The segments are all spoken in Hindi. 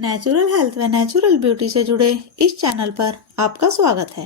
नेचुरल हेल्थ व नेचुरल ब्यूटी से जुड़े इस चैनल पर आपका स्वागत है।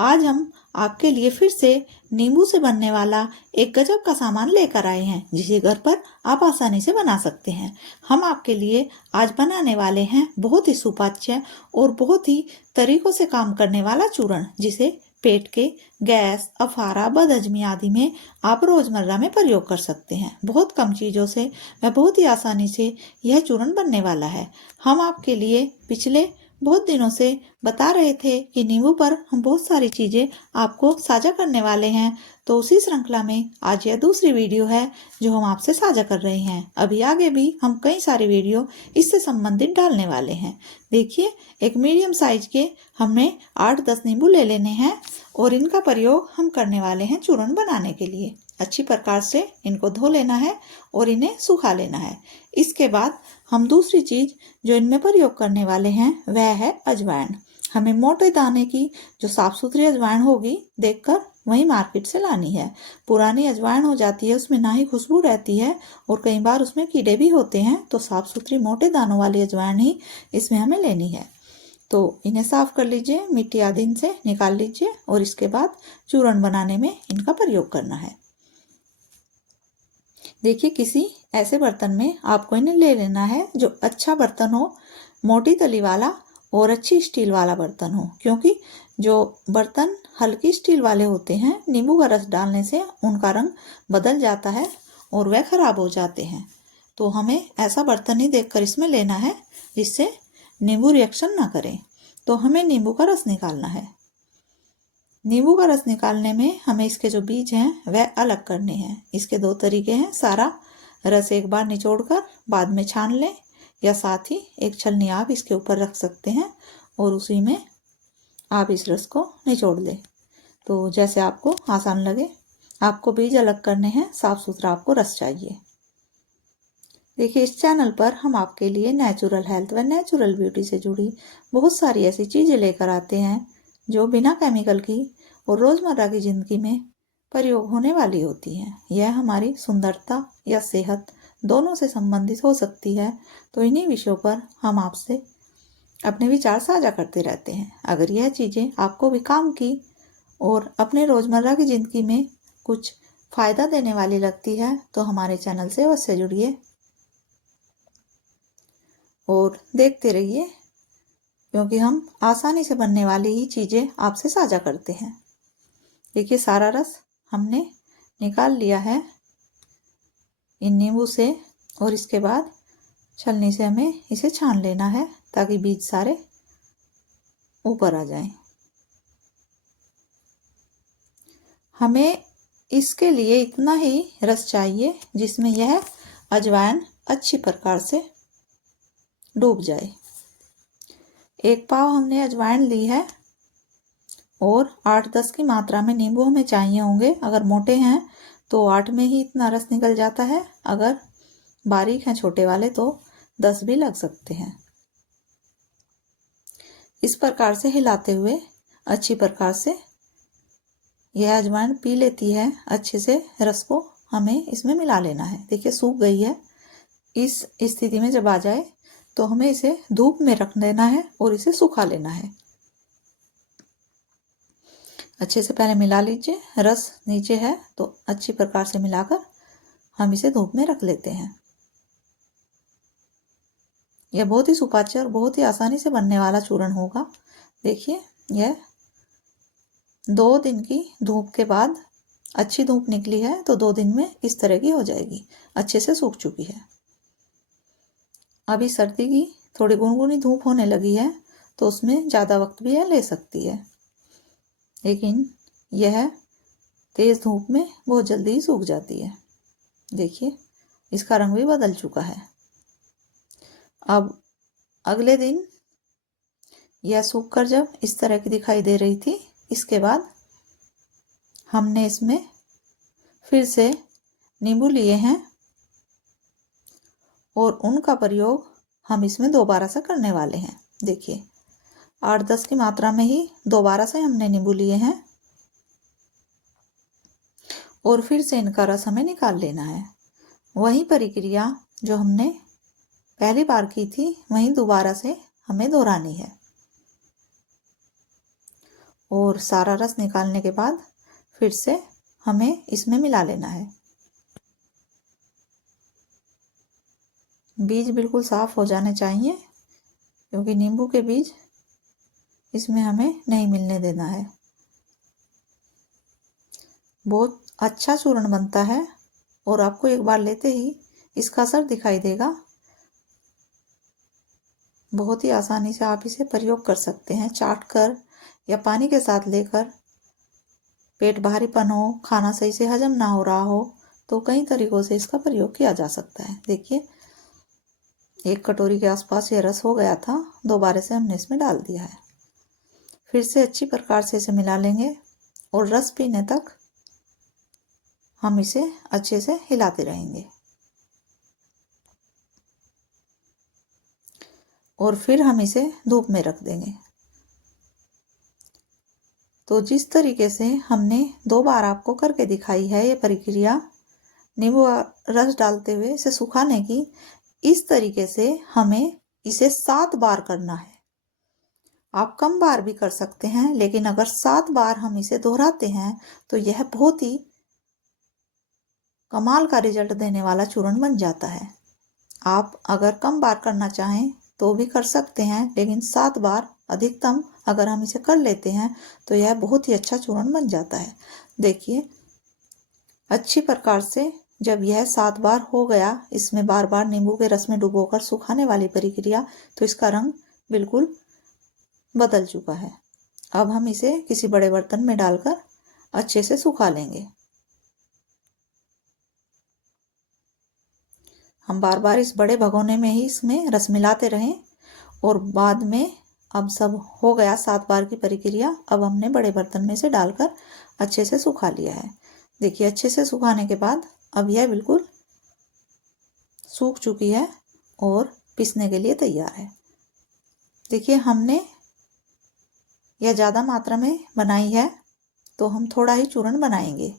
आज हम आपके लिए फिर से नींबू से बनने वाला एक गजब का सामान लेकर आए हैं, जिसे घर पर आप आसानी से बना सकते हैं। हम आपके लिए आज बनाने वाले हैं बहुत ही सुपाच्य और बहुत ही तरीकों से काम करने वाला चूर्ण, जिसे पेट के गैस, अफारा, बदहजमी आदि में आप रोजमर्रा में प्रयोग कर सकते हैं। बहुत कम चीजों से व बहुत ही आसानी से यह चूर्ण बनने वाला है। हम आपके लिए पिछले बहुत दिनों से बता रहे थे कि नींबू पर हम बहुत सारी चीजें आपको साझा करने वाले हैं, तो उसी श्रृंखला में आज यह दूसरी वीडियो है जो हम आपसे साझा कर रहे हैं। अभी आगे भी हम कई सारी वीडियो इससे संबंधित डालने वाले हैं। देखिए, एक मीडियम साइज के हमने 8-10 नींबू ले लेने हैं और इनका प्रयोग हम करने वाले हैं चूर्ण बनाने के लिए। अच्छी प्रकार से इनको धो लेना है और इन्हें सुखा लेना है। इसके बाद हम दूसरी चीज जो इनमें प्रयोग करने वाले हैं वह है अजवाइन। हमें मोटे दाने की जो साफ सुथरी अजवाइन होगी देखकर वही मार्केट से लानी है। पुरानी अजवाइन हो जाती है, उसमें ना ही खुशबू रहती है और कई बार उसमें कीड़े भी होते हैं, तो साफ सुथरी मोटे दानों वाली अजवाइन ही इसमें हमें लेनी है। तो इन्हें साफ कर लीजिए, मिट्टी आदि इनसे निकाल लीजिए और इसके बाद चूर्ण बनाने में इनका प्रयोग करना है। देखिए, किसी ऐसे बर्तन में आपको इन्हें ले लेना है जो अच्छा बर्तन हो, मोटी तली वाला और अच्छी स्टील वाला बर्तन हो, क्योंकि जो बर्तन हल्की स्टील वाले होते हैं, नींबू का रस डालने से उनका रंग बदल जाता है और वह खराब हो जाते हैं। तो हमें ऐसा बर्तन ही देखकर इसमें लेना है जिससे नींबू रिएक्शन ना करें। तो हमें नींबू का रस निकालना है। नींबू का रस निकालने में हमें इसके जो बीज हैं वह अलग करने हैं। इसके दो तरीके हैं। सारा रस एक बार निचोड़कर बाद में छान लें, या साथ ही एक छलनी आप इसके ऊपर रख सकते हैं और उसी में आप इस रस को निचोड़ लें। तो जैसे आपको आसान लगे। आपको बीज अलग करने हैं, साफ सुथरा आपको रस चाहिए। देखिए, इस चैनल पर हम आपके लिए नेचुरल हेल्थ व नेचुरल ब्यूटी से जुड़ी बहुत सारी ऐसी चीज़ें लेकर आते हैं जो बिना केमिकल की और रोज़मर्रा की ज़िंदगी में प्रयोग होने वाली होती हैं। यह हमारी सुंदरता या सेहत दोनों से संबंधित हो सकती है। तो इन्हीं विषयों पर हम आपसे अपने विचार साझा करते रहते हैं। अगर यह चीज़ें आपको भी काम की और अपने रोज़मर्रा की ज़िंदगी में कुछ फ़ायदा देने वाली लगती है तो हमारे चैनल से अवश्य जुड़िए और देखते रहिए, क्योंकि हम आसानी से बनने वाली ही चीज़ें आपसे साझा करते हैं। देखिए, सारा रस हमने निकाल लिया है इन नींबू से और इसके बाद छलनी से हमें इसे छान लेना है ताकि बीज सारे ऊपर आ जाएं। हमें इसके लिए इतना ही रस चाहिए जिसमें यह अजवाइन अच्छी प्रकार से डूब जाए। एक पाव हमने अजवाइन ली है और 8-10 की मात्रा में नींबू हमें चाहिए होंगे। अगर मोटे हैं तो 8 में ही इतना रस निकल जाता है, अगर बारीक हैं छोटे वाले तो 10 भी लग सकते हैं। इस प्रकार से हिलाते हुए अच्छी प्रकार से यह अजवाइन पी लेती है अच्छे से रस को, हमें इसमें मिला लेना है। देखिए, सूख गई है। इस स्थिति में जब आ जाए तो हमें इसे धूप में रख देना है और इसे सुखा लेना है। अच्छे से पहले मिला लीजिए। रस नीचे है तो अच्छी प्रकार से मिलाकर हम इसे धूप में रख लेते हैं। यह बहुत ही सुपाच्य और बहुत ही आसानी से बनने वाला चूर्ण होगा। देखिए, यह 2 दिन की धूप के बाद अच्छी धूप निकली है तो 2 दिन में इस तरह की हो जाएगी, अच्छे से सूख चुकी है। अभी सर्दी की थोड़ी गुनगुनी धूप होने लगी है तो उसमें ज़्यादा वक्त भी यह ले सकती है, लेकिन यह तेज धूप में बहुत जल्दी ही सूख जाती है। देखिए, इसका रंग भी बदल चुका है। अब अगले दिन यह सूखकर जब इस तरह की दिखाई दे रही थी, इसके बाद हमने इसमें फिर से नींबू लिए हैं और उनका प्रयोग हम इसमें दोबारा से करने वाले हैं। देखिए, 8-10 की मात्रा में ही दोबारा से हमने नींबू लिए हैं और फिर से इनका रस हमें निकाल लेना है। वही प्रक्रिया जो हमने पहली बार की थी वहीं दोबारा से हमें दोहरानी है। और सारा रस निकालने के बाद फिर से हमें इसमें मिला लेना है। बीज बिल्कुल साफ हो जाने चाहिए, क्योंकि नींबू के बीज इसमें हमें नहीं मिलने देना है। बहुत अच्छा चूर्ण बनता है और आपको एक बार लेते ही इसका असर दिखाई देगा। बहुत ही आसानी से आप इसे प्रयोग कर सकते हैं, चाट कर या पानी के साथ लेकर। पेट भारीपन हो, खाना सही से हजम ना हो रहा हो, तो कई तरीकों से इसका प्रयोग किया जा सकता है। देखिए, 1 कटोरी के आसपास ये रस हो गया था, दोबारा से हमने इसमें डाल दिया है। फिर से अच्छी प्रकार से इसे मिला लेंगे और रस पीने तक हम इसे अच्छे से हिलाते रहेंगे। और फिर हम इसे धूप में रख देंगे। तो जिस तरीके से हमने 2 बार आपको करके दिखाई है ये प्रक्रिया नींबू रस डालते हुए इसे सुखाने की, इस तरीके से हमें इसे 7 बार करना है। आप कम बार भी कर सकते हैं, लेकिन अगर 7 बार हम इसे दोहराते हैं तो यह बहुत ही कमाल का रिजल्ट देने वाला चूर्ण बन जाता है। आप अगर कम बार करना चाहें तो भी कर सकते हैं, लेकिन 7 बार अधिकतम अगर हम इसे कर लेते हैं तो यह बहुत ही अच्छा चूर्ण बन जाता है। देखिए, अच्छी प्रकार से जब यह 7 बार हो गया, इसमें बार बार नींबू के रस में डुबोकर सुखाने वाली प्रक्रिया, तो इसका रंग बिल्कुल बदल चुका है। अब हम इसे किसी बड़े बर्तन में डालकर अच्छे से सुखा लेंगे। हम बार बार इस बड़े भगोने में ही इसमें रस मिलाते रहें। और बाद में अब सब हो गया 7 बार की प्रक्रिया, अब हमने बड़े बर्तन में से डालकर अच्छे से सुखा लिया है। देखिए, अच्छे से सुखाने के बाद अब यह बिल्कुल सूख चुकी है और पीसने के लिए तैयार है। देखिए, हमने यह ज़्यादा मात्रा में बनाई है, तो हम थोड़ा ही चूर्ण बनाएंगे।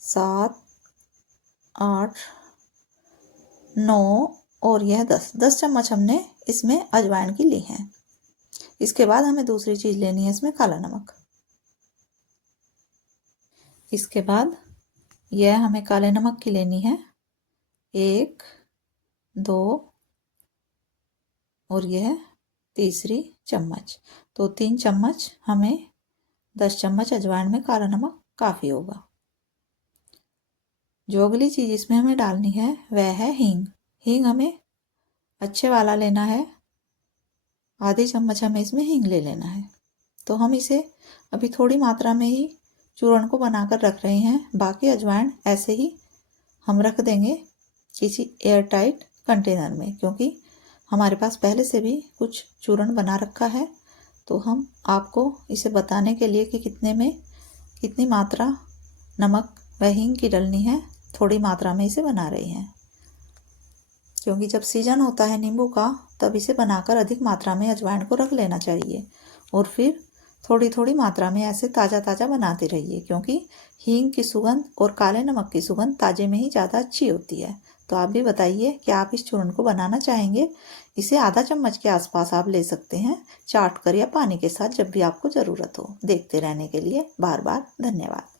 सात, 8, 9 और यह 10 चम्मच हमने इसमें अजवाइन की ली है। इसके बाद हमें दूसरी चीज़ लेनी है, इसमें काला नमक। इसके बाद यह हमें काले नमक की लेनी है 1, 2 और यह तीसरी चम्मच। तो 3 चम्मच हमें 10 चम्मच अजवाइन में काला नमक काफ़ी होगा। जो अगली चीज़ इसमें हमें डालनी है वह है हींग। हींग हमें अच्छे वाला लेना है, आधी चम्मच हमें इसमें हींग ले लेना है। तो हम इसे अभी थोड़ी मात्रा में ही चूर्ण को बनाकर रख रहे हैं, बाकी अजवाइन ऐसे ही हम रख देंगे किसी एयर टाइट कंटेनर में, क्योंकि हमारे पास पहले से भी कुछ चूर्ण बना रखा है। तो हम आपको इसे बताने के लिए कि कितनी मात्रा नमक व हींग की डलनी है, थोड़ी मात्रा में इसे बना रहे हैं। क्योंकि जब सीजन होता है नींबू का, तब इसे बनाकर अधिक मात्रा में अजवाइन को रख लेना चाहिए और फिर थोड़ी थोड़ी मात्रा में ऐसे ताज़ा ताज़ा बनाते रहिए, क्योंकि हींग की सुगंध और काले नमक की सुगंध ताजे में ही ज़्यादा अच्छी होती है। तो आप भी बताइए कि आप इस चूर्ण को बनाना चाहेंगे। इसे आधा चम्मच के आसपास आप ले सकते हैं, चाट कर या पानी के साथ, जब भी आपको ज़रूरत हो। देखते रहने के लिए बार बार धन्यवाद।